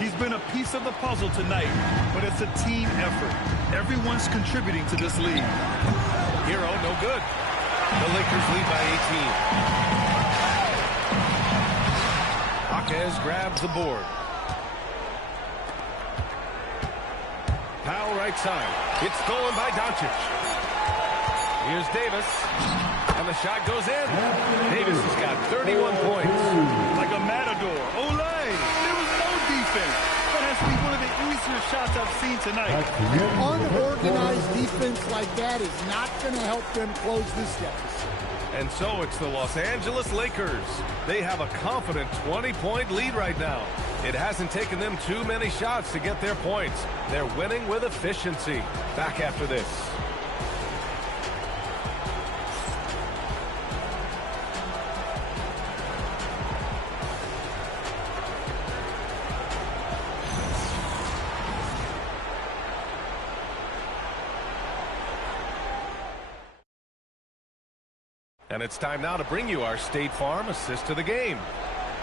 He's been a piece of the puzzle tonight, but it's a team effort. Everyone's contributing to this lead. Hero, no good. The Lakers lead by 18. Jaquez grabs the board. Powell right side. It's stolen by Doncic. Here's Davis. And the shot goes in. Davis has got 31 points. Like a matador. Olay! There was no defense. That has to be one of the easier shots I've seen tonight. Unorganized defense like that is not going to help them close this deficit. And so it's the Los Angeles Lakers. They have a confident 20-point lead right now. It hasn't taken them too many shots to get their points. They're winning with efficiency. Back after this. And it's time now to bring you our State Farm assist to the game.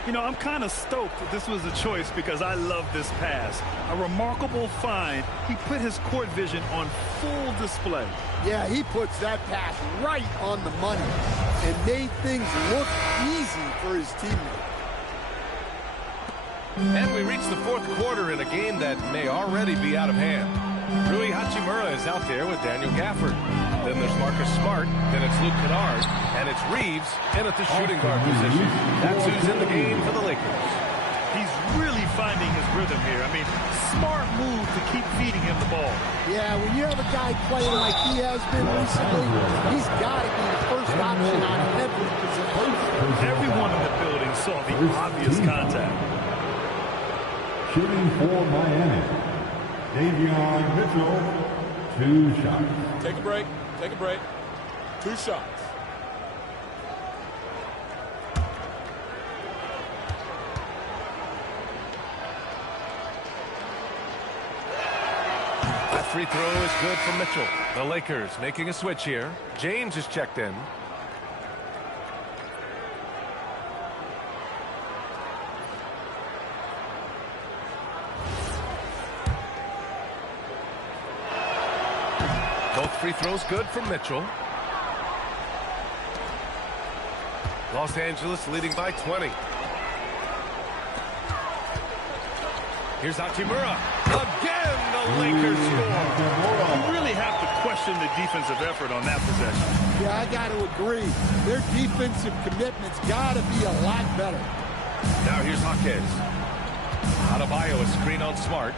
You know, I'm kind of stoked that this was a choice because I love this pass. A remarkable find. He put his court vision on full display. Yeah, he puts that pass right on the money and made things look easy for his teammate. And we reach the fourth quarter in a game that may already be out of hand. Rui Hachimura is out there with Daniel Gafford. Then there's Marcus Smart. Then it's Luke Kennard. And it's Reeves in at the shooting guard position. That's who's in the game for the Lakers. He's really finding his rhythm here. I mean, smart move to keep feeding him the ball. Yeah, when you have a guy playing like he has been recently, he's got to be the first option on every possession. Everyone in the building saw the obvious contact. Shooting for Miami. Davion Mitchell, 2 shots. Take a break. Take a break. 2 shots. That free throw is good from Mitchell. The Lakers making a switch here. James is checked in. Both free throws good from Mitchell. Los Angeles leading by 20. Here's Hachimura. Again, the Lakers score. You really have to question the defensive effort on that possession. Yeah, I got to agree. Their defensive commitment's got to be a lot better. Now here's Jaquez. Adebayo, a screen on Smart.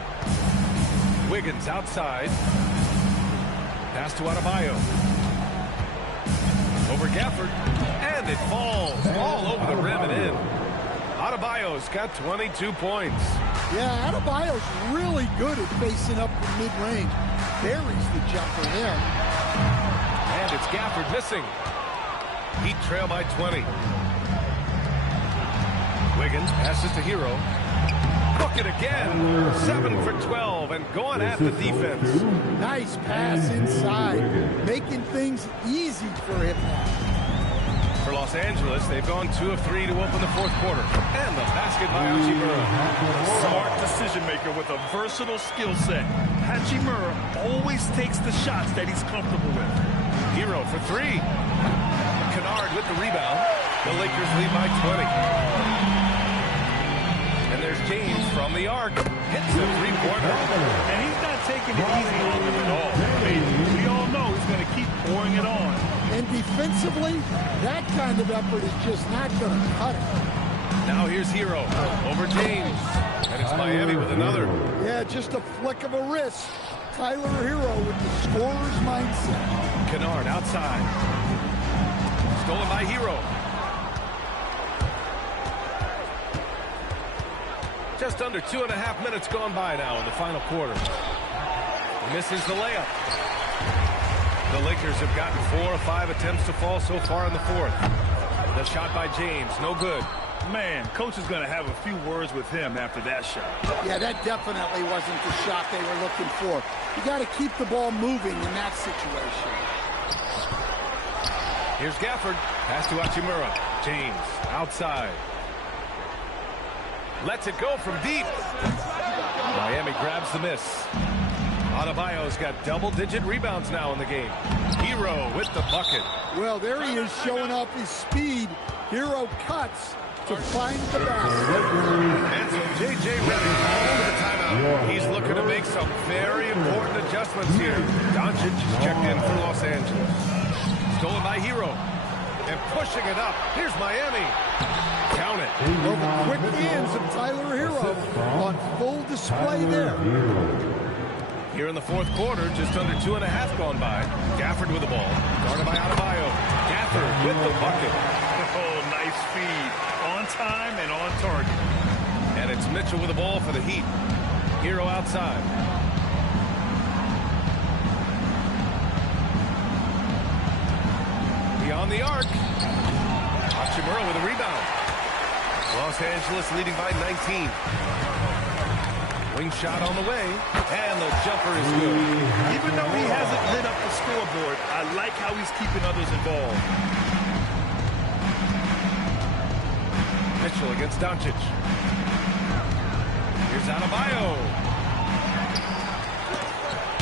Wiggins outside. Pass to Adebayo. Over Gafford. And it falls all over the rim and in. Adebayo's got 22 points. Yeah, Adebayo's really good at facing up from mid-range. Buries the jumper there. And it's Gafford missing. Heat trail by 20. Wiggins passes to Hero. Book it again. 7 for 12 and going at the defense. Nice pass inside. Making things easy for him now. For Los Angeles, they've gone 2 of 3 to open the fourth quarter. And the basket by Hachimura. Smart decision maker with a versatile skill set. Hachimura always takes the shots that he's comfortable with. Hero for 3. Kennard with the rebound. The Lakers lead by 20. there's James from the arc. Hits a three-pointer. And he's not taking it easy on them at all. I mean, we all know he's going to keep pouring it on. And defensively, that kind of effort is just not going to cut it. Now here's Hero over James. And it's Miami with another. Yeah, just a flick of a wrist. Tyler Hero with the scorer's mindset. Kennard outside. Stolen by Hero. Just under 2.5 minutes gone by now in the final quarter. Misses the layup. The Lakers have gotten 4 or 5 attempts to fall so far in the fourth. The shot by James, no good. Man, coach is going to have a few words with him after that shot. Yeah, that definitely wasn't the shot they were looking for. You got to keep the ball moving in that situation. Here's Gafford. Pass to Hachimura. James outside. Lets it go from deep. Miami grabs the miss. Adebayo's got double-digit rebounds now in the game. Hero with the bucket. Well, there he is showing off his speed. Hero cuts to find the basket. And so J.J. Redick calls the timeout. He's looking to make some very important adjustments here. Doncic is checked in for Los Angeles. Stolen by Hero. And pushing it up. Here's Miami. Count it. Well, the quick hands of Tyler Hero on full display there. Here in the fourth quarter, just under 2.5 gone by. Gafford with the ball. Guarded by Adebayo. Gafford with the bucket. Oh, nice feed. On time and on target. And it's Mitchell with the ball for the Heat. Hero outside. Beyond the arc. Hachimura with a rebound. Los Angeles leading by 19. Wing shot on the way, and the jumper is good. Even though he hasn't lit up the scoreboard, I like how he's keeping others involved. Mitchell against Doncic. Here's Adebayo.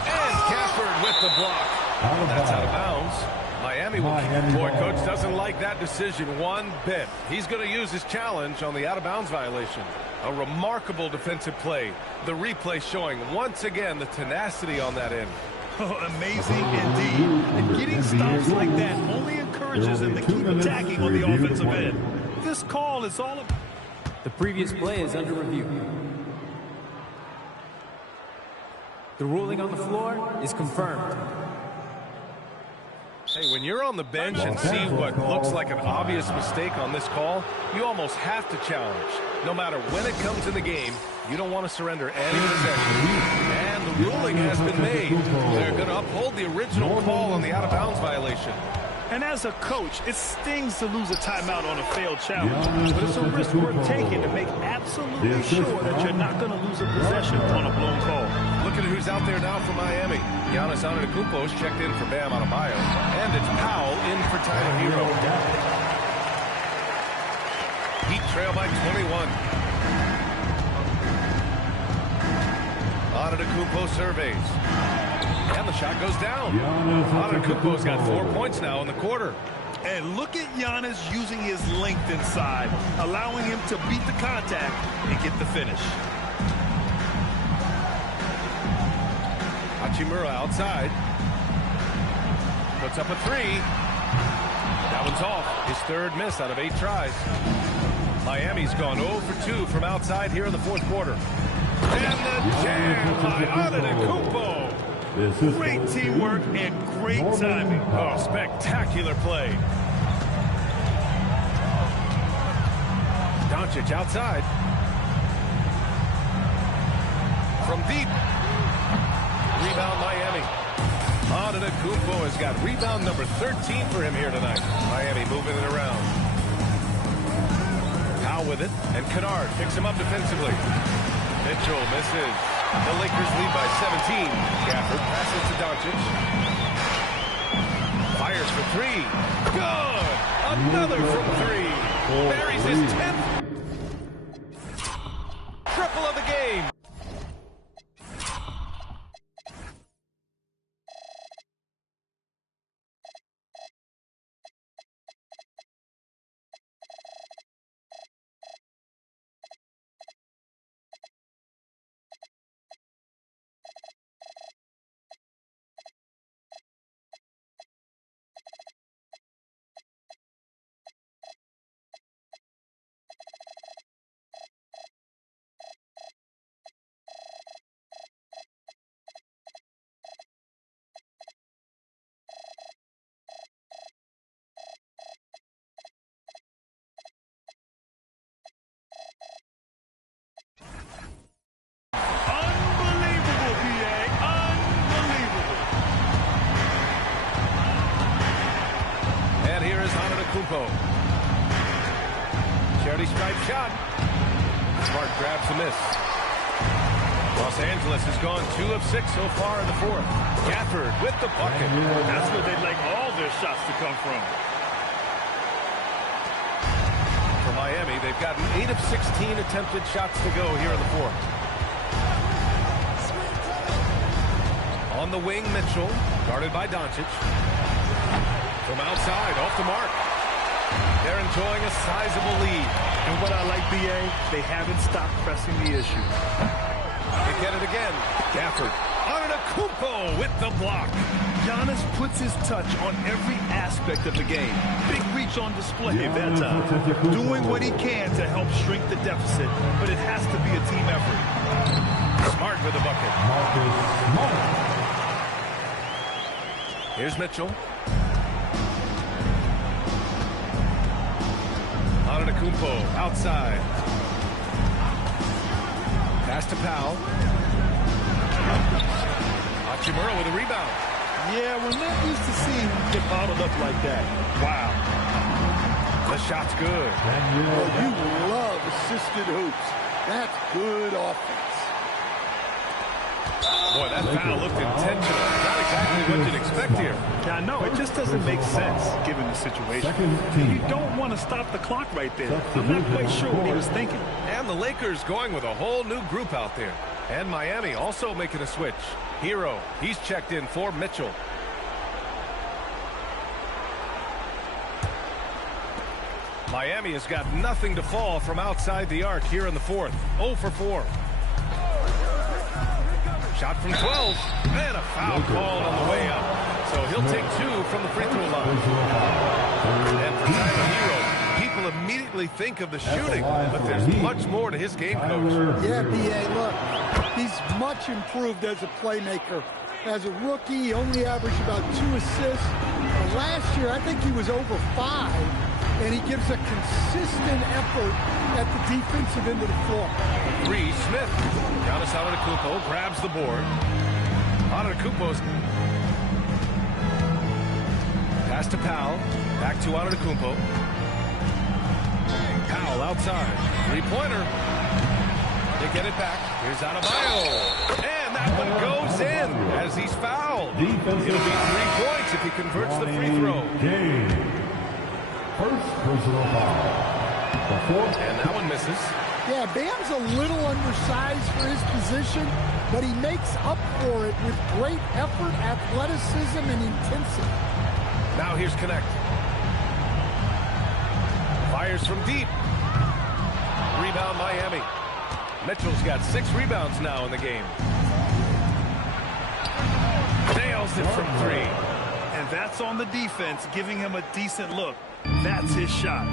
And Gafford with the block. That's out of bounds. Miami will keep the board. Coach doesn't like that decision one bit. He's going to use his challenge on the out-of-bounds violation. A remarkable defensive play. The replay showing once again the tenacity on that end. Oh, amazing indeed. And getting stops like that only encourages them to keep attacking on the offensive end. This call is all about... The previous play is under review. The ruling on the floor is confirmed. Hey, when you're on the bench and see what looks like an obvious mistake on this call, you almost have to challenge. No matter when it comes in the game, you don't want to surrender any possession. And the ruling has been made. They're going to uphold the original call on the out-of-bounds violation. And as a coach, it stings to lose a timeout on a failed challenge. But it's a risk worth taking to make absolutely sure that you're not going to lose a possession on a blown call. Look at who's out there now for Miami. Giannis Antetokounmpo is checked in for Bam Adebayo. And it's Powell in for Tyler Hero. Heat trail by 21. Antetokounmpo surveys. And the shot goes down. Antetokounmpo's got 4 points now in the quarter. And look at Giannis using his length inside, allowing him to beat the contact and get the finish. Hachimura outside. Puts up a three. That one's off. His third miss out of 8 tries. Miami's gone 0 for 2 from outside here in the fourth quarter. And the jam by Antetokounmpo. Great teamwork and great timing. Oh, spectacular play. Doncic outside. From deep. Rebound Miami. Antetokounmpo has got rebound number 13 for him here tonight. Miami moving it around. Powell with it, and Kennard picks him up defensively. Mitchell misses. The Lakers lead by 17. Gafford passes to Doncic. Fires for 3. Good! Another from 3. Buries his 10th triple of the game. Antetokounmpo. Charity stripe shot. Smart grabs the miss. Los Angeles has gone 2 of 6 so far in the fourth. Gafford with the bucket. That's where they'd like all their shots to come from. For Miami, they've gotten 8 of 16 attempted shots to go here in the fourth. On the wing, Mitchell, guarded by Doncic. From outside, off the mark. They're enjoying a sizable lead. And what I like, B.A., they haven't stopped pressing the issue. They get it again. Gafford. Antetokounmpo with the block. Giannis puts his touch on every aspect of the game. Big reach on display that time. Doing what he can to help shrink the deficit, but it has to be a team effort. Smart with the bucket. Marcus Smart. Here's Mitchell. Antetokounmpo outside. Pass to Powell. Hachimura with a rebound. Yeah, we're not used to seeing him get bottled up like that. Wow. The shot's good. Well, you love assisted hoops. That's good offense. Boy, that foul looked intentional. Not exactly what you'd expect here. Yeah, no, it just doesn't make sense given the situation. You don't want to stop the clock right there. I'm not quite sure what he was thinking. And the Lakers going with a whole new group out there. And Miami also making a switch. Hero, he's checked in for Mitchell. Miami has got nothing to fall from outside the arc here in the fourth. 0 for 4. Shot from 12. And a foul called on the way up. So he'll take 2 from the free throw line. And for Tyler Hero, people immediately think of the shooting, but there's much more to his game, Coach. Yeah, B.A., look, he's much improved as a playmaker. As a rookie, he only averaged about 2 assists. Last year, I think he was over 5, and he gives a consistent effort at the defensive end of the floor. 3, Smith. Giannis Antetokounmpo grabs the board. Antetokounmpo's pass to Powell. Back to Antetokounmpo. Powell outside. 3-pointer. They get it back. Here's Adebayo. And that one goes in as he's fouled. It'll be 3 points if he converts the free throw. Game. First personal foul. The fourth. And that one misses. Yeah, Bam's a little undersized for his position, but he makes up for it with great effort, athleticism, and intensity. Now here's Connect. Fires from deep. Rebound Miami. Mitchell's got 6 rebounds now in the game. Nails it from 3. And that's on the defense, giving him a decent look. That's his shot.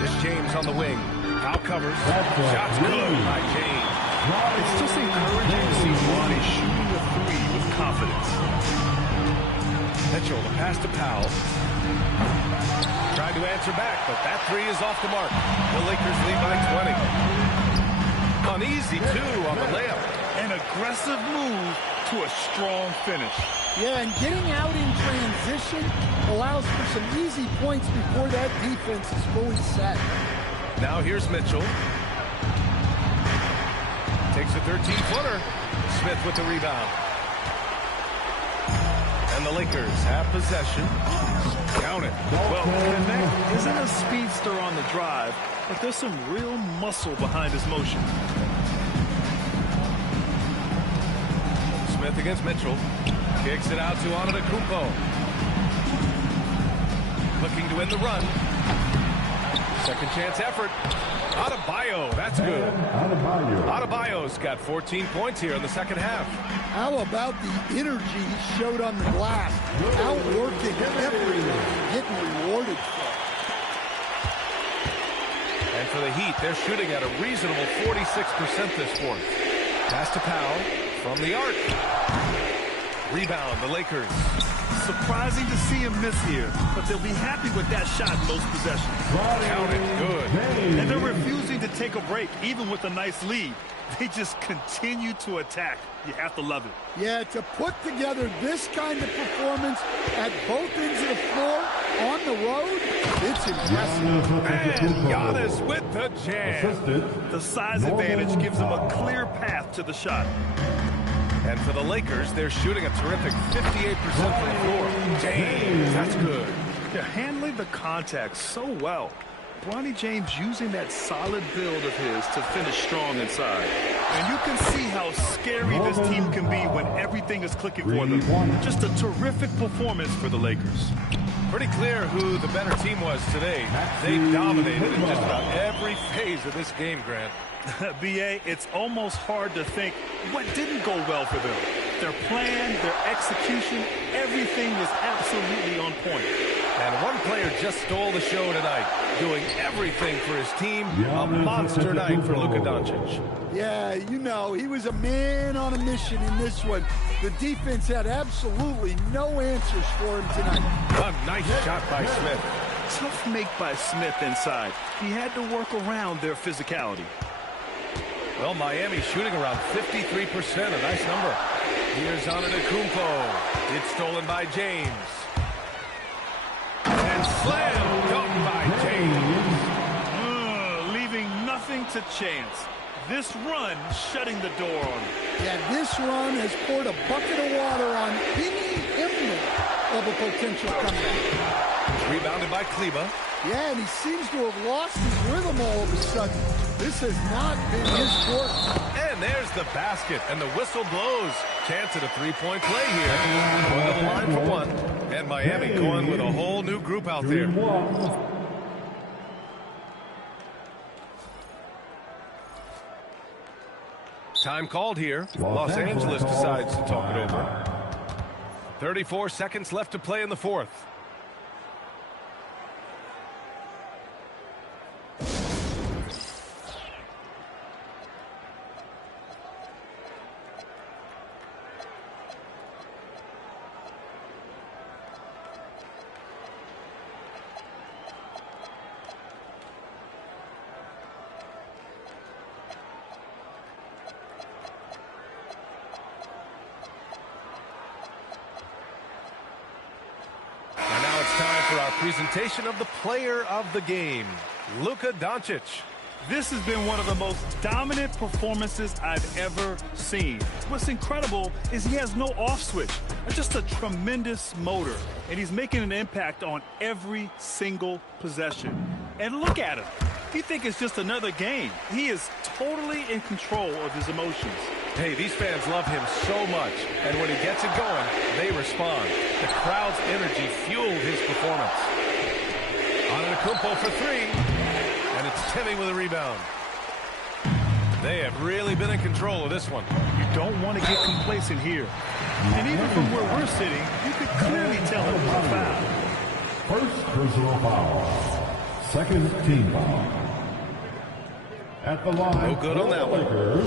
This James on the wing. Foul covers. Shot's good by James. It's just encouraging to see Ronnie shooting a 3 with confidence. Mitchell, the pass to Powell. Trying to answer back, but that 3 is off the mark. The Lakers lead by 20. Uneasy, too, on the layup. An aggressive move to a strong finish. Yeah, and getting out in transition allows for some easy points before that defense is fully set. Now here's Mitchell. Takes a 13-footer. Smith with the rebound. And the Lakers have possession. Count it. Well, Connect isn't a speedster on the drive, but there's some real muscle behind his motion. Smith against Mitchell. Kicks it out to Antetokounmpo. Looking to win the run. Second chance effort. Adebayo, that's good. Adebayo's got 14 points here in the second half. How about the energy he showed on the glass? Outworking everyone, getting rewarded for it. And for the Heat, they're shooting at a reasonable 46% this fourth. Pass to Powell from the arc. Rebound, the Lakers. Surprising to see him miss here, but they'll be happy with that shot in most possessions. Counted good. And they're refusing to take a break, even with a nice lead. They just continue to attack. You have to love it. Yeah, to put together this kind of performance at both ends of the floor on the road, it's impressive. And Giannis with the jam. The size advantage gives him a clear path to the shot. And for the Lakers, they're shooting a terrific 58% from the floor. James, that's good. They're handling the contact so well. Bronny James using that solid build of his to finish strong inside. And you can see how scary this team can be when everything is clicking for them. Just a terrific performance for the Lakers. Pretty clear who the better team was today. They dominated in just about every phase of this game, Grant. B.A., it's almost hard to think what didn't go well for them. Their plan, their execution, everything was absolutely on point. And one player just stole the show tonight, doing everything for his team. A monster night for Luka Doncic. Yeah, you know, he was a man on a mission in this one. The defense had absolutely no answers for him tonight. A nice shot by Smith. Tough make by Smith inside. He had to work around their physicality. Well, Miami shooting around 53%, a nice number. Here's Antetokounmpo. It's stolen by James. And slam dunk by James. Leaving nothing to chance. This run shutting the door on him. Yeah, this run has poured a bucket of water on any ember of a potential comeback. Rebounded by Kleber. Yeah, and he seems to have lost his rhythm all of a sudden. This has not been his sport. And there's the basket, and the whistle blows. Chance at a three-point play here. Going to the line for one. And Miami going with a whole new group out there. Time called here. Los Angeles decides to talk it over. 34 seconds left to play in the fourth. Presentation of the player of the game, Luka Doncic. This has been one of the most dominant performances I've ever seen. What's incredible is he has no off switch, just a tremendous motor, and he's making an impact on every single possession. And look at him. You think it's just another game. He is totally in control of his emotions. Hey, these fans love him so much, and when he gets it going, they respond. The crowd's energy fueled his performance. Antetokounmpo for three, and it's Timmy with a rebound. They have really been in control of this one. You don't want to get complacent here. And even from where we're sitting, you could clearly tell it was a foul. First personal foul. Second team foul. At the line, no good on that one. Lakers,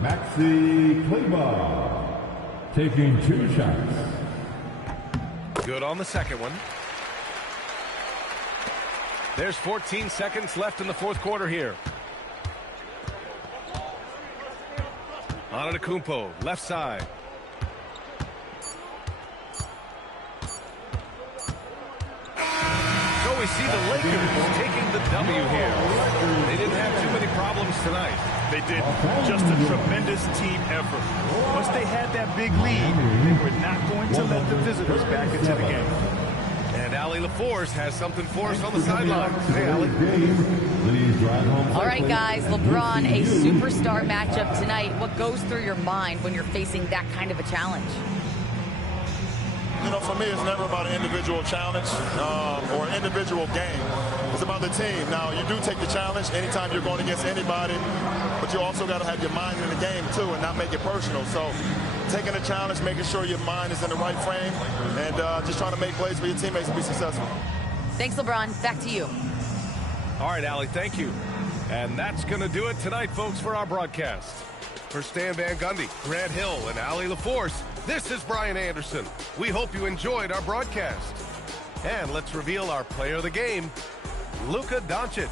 Maxi Kleber taking 2 shots. Good on the second one. There's 14 seconds left in the fourth quarter here. Antetokounmpo, left side. So we see the Lakers taking the W here. They didn't have too many problems tonight. They did. Just a tremendous team effort. Once they had that big lead, they were not going to let the visitors back into the game. And Allie LaForce has something for us on the sidelines. Hey, Allie. All right, guys, LeBron, a superstar matchup tonight. What goes through your mind when you're facing that kind of a challenge? You know, for me, it's never about an individual challenge or an individual game. It's about the team. Now, you do take the challenge anytime you're going against anybody, but you also got to have your mind in the game, too, and not make it personal. So taking a challenge, making sure your mind is in the right frame, and just trying to make plays for your teammates to be successful. Thanks, LeBron. Back to you. All right, Allie, thank you. And that's going to do it tonight, folks, for our broadcast. For Stan Van Gundy, Grant Hill, and Allie LaForce, This is Brian Anderson. We hope you enjoyed our broadcast. And let's reveal our player of the game, Luka Doncic.